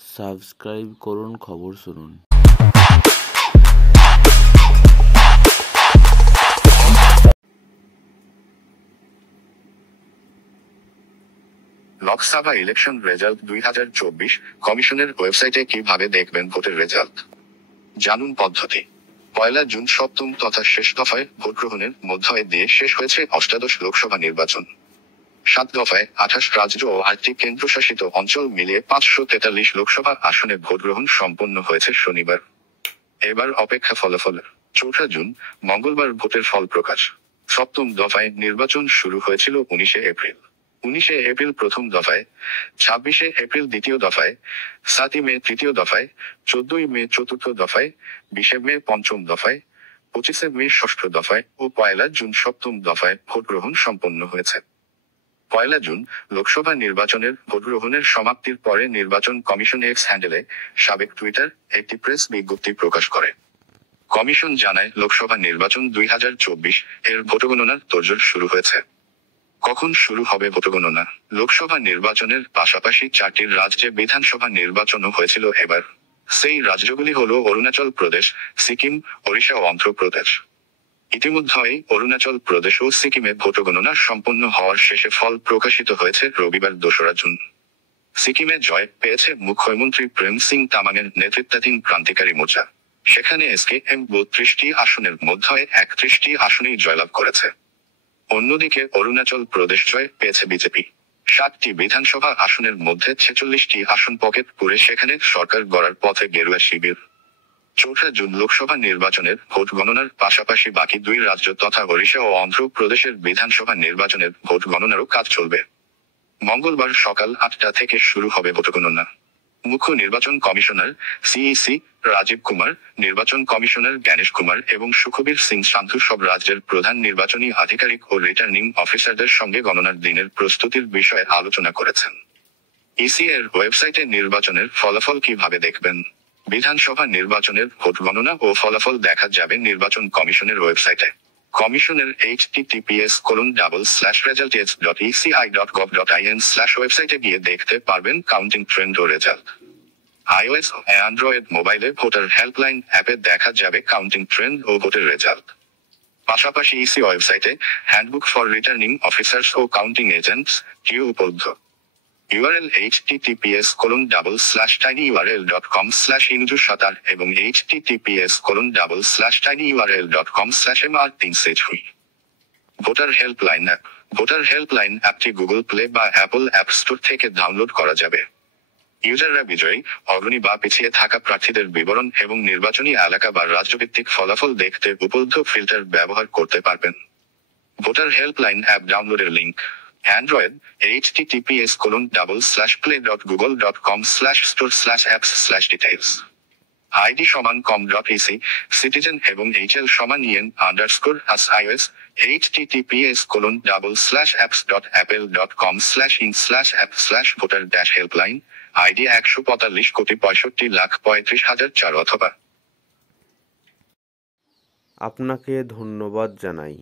Subscribe করুন, খবর শুনুন। লোকসভা ইলেকশন রেজাল্ট 2024 কমিশনের ওয়েবসাইটে কিভাবে দেখবেন ভোটের রেজাল্ট জানুন পদ্ধতি। 1 জুন সপ্তম তথা শেষ দফায় ভোট গ্রহণের মধ্য দিয়ে শেষ হয়েছে অষ্টাদশ লোকসভা নির্বাচন। 7 দফায় 28 রাজ্য ও 8টি কেন্দ্রশাসিত অঞ্চল মিলিয়ে 543 লোকসভা আসনে ভোট গ্রহণ সম্পন্ন হয়েছে শনিবার। এবার অপেক্ষা ফলাফলের। 4 জুন মঙ্গলবার ভোটের ফল প্রকাশ। সপ্তম দফায় নির্বাচন শুরু হয়েছিল 19 এপ্রিল। 19 এপ্রিল প্রথম দফায়, 26 এপ্রিল দ্বিতীয় দফায়, 7 মে তৃতীয় দফায়, 14 মে চতুর্থ দফায়, 20 মে পঞ্চম দফায়, 25 মে ষষ্ঠ দফায় ও 1 জুন সপ্তম দফায় ভোট গ্রহণ সম্পন্ন হয়েছে। 1 জুন লোকসভা নির্বাচনের ভোট গ্রহণের সমাপ্তির পরে নির্বাচন কমিশন এক্স হ্যান্ডেলে, সাবেক টুইটার, একটি প্রেস বিজ্ঞপ্তি প্রকাশ করে। কমিশন জানায় লোকসভা নির্বাচন 2024 এর ভোটগণনার তোড়জোড় শুরু হয়েছে। কখন শুরু হবে ভোটগণনা? লোকসভা নির্বাচনের পাশাপাশি 4টি রাজ্যে বিধানসভা নির্বাচনও হয়েছিল এবার। সেই রাজ্যগুলি হল অরুণাচল প্রদেশ, সিকিম, ওড়িশা ও অন্ধ্রপ্রদেশ। ইতিমধ্যেই অরুণাচল প্রদেশ ও সিকিমে ভোটগণনা সম্পন্ন হওয়ার শেষে ফল প্রকাশিত হয়েছে রবিবার 2 জুন। সিকিমে জয় পেয়েছে মুখ্যমন্ত্রী প্রেম সিং তামাংয়ের নেতৃত্বাধীন ক্রান্তিকারী মোর্চা। সেখানে এসকেএম 32টি আসনের মধ্যে 31টি আসনেই জয়লাভ করেছে। অন্যদিকে অরুণাচল প্রদেশ জয় পেয়েছে বিজেপি। 7টি বিধানসভা আসনের মধ্যে 46টি আসন পকেট পুরে সেখানে সরকার গড়ার পথে গেরুয়া শিবির। 4 জুন লোকসভা নির্বাচনের ভোট গণনার পাশাপাশি বাকি 2 রাজ্য তথা ওড়িশা ও অন্ধ্রপ্রদেশের বিধানসভা নির্বাচনের ভোট গণনারও কাজ চলবে। মঙ্গলবার সকাল 8টা থেকে শুরু হবে ভোটগণনা। মুখ্য নির্বাচন কমিশনার সিইসি রাজীব কুমার, নির্বাচন কমিশনার জ্ঞানেশ কুমার এবং সুখবীর সিং সান্ধু সব রাজ্যের প্রধান নির্বাচনী আধিকারিক ও রিটার্নিং অফিসারদের সঙ্গে গণনার দিনের প্রস্তুতির বিষয়ে আলোচনা করেছেন। ইসি এর ওয়েবসাইটে নির্বাচনের ফলাফল কিভাবে দেখবেন? বিধানসভা নির্বাচনের ভোট গণনা ও ফলাফল দেখা যাবে নির্বাচন কমিশনের ওয়েবসাইটে। কমিশনের https:/results.eci.gov.in/ ওয়েবসাইটে গিয়ে দেখতে পারবেন কাউন্টিং ট্রেন্ড ও রেজাল্ট। iOS ও অ্যান্ড্রয়েড মোবাইলে ভোটার হেল্পলাইন অ্যাপে দেখা যাবে কাউন্টিং ট্রেন্ড ও ভোটের রেজাল্ট। পাশাপাশি ইসি ওয়েবসাইটে হ্যান্ডবুক ফর রিটার্নিং অফিসার্স ও কাউন্টিং এজেন্টস উপলব্ধ। URL https://tinyurl.com/inju7 এবং https://tinyurl.com/mr363। Voter helpline app. Voter helpline অ্যাপটি গুগল প্লে বা অ্যাপল অ্যাপ স্টোর থেকে ডাউনলোড করা যাবে। ইউজাররা বিজয়ী, অগ্রণী বা পিছিয়ে থাকা প্রার্থীদের বিবরণ এবং নির্বাচনী এলাকা বা রাজ্যভিত্তিক ফলাফল দেখতে উপলব্ধ ফিল্টার ব্যবহার করতে পারবেন। ভোটার হেল্পলাইন অ্যাপ ডাউনলোডের link. Android https://play.google.com/store/apps/details। ID = com.ec, citizen এবং HL _en_as iOS https://apps.apple.com/in/app/voter-helpline ID 145,65,35,004 অথবা। আপনাকে ধন্যবাদ জানাই।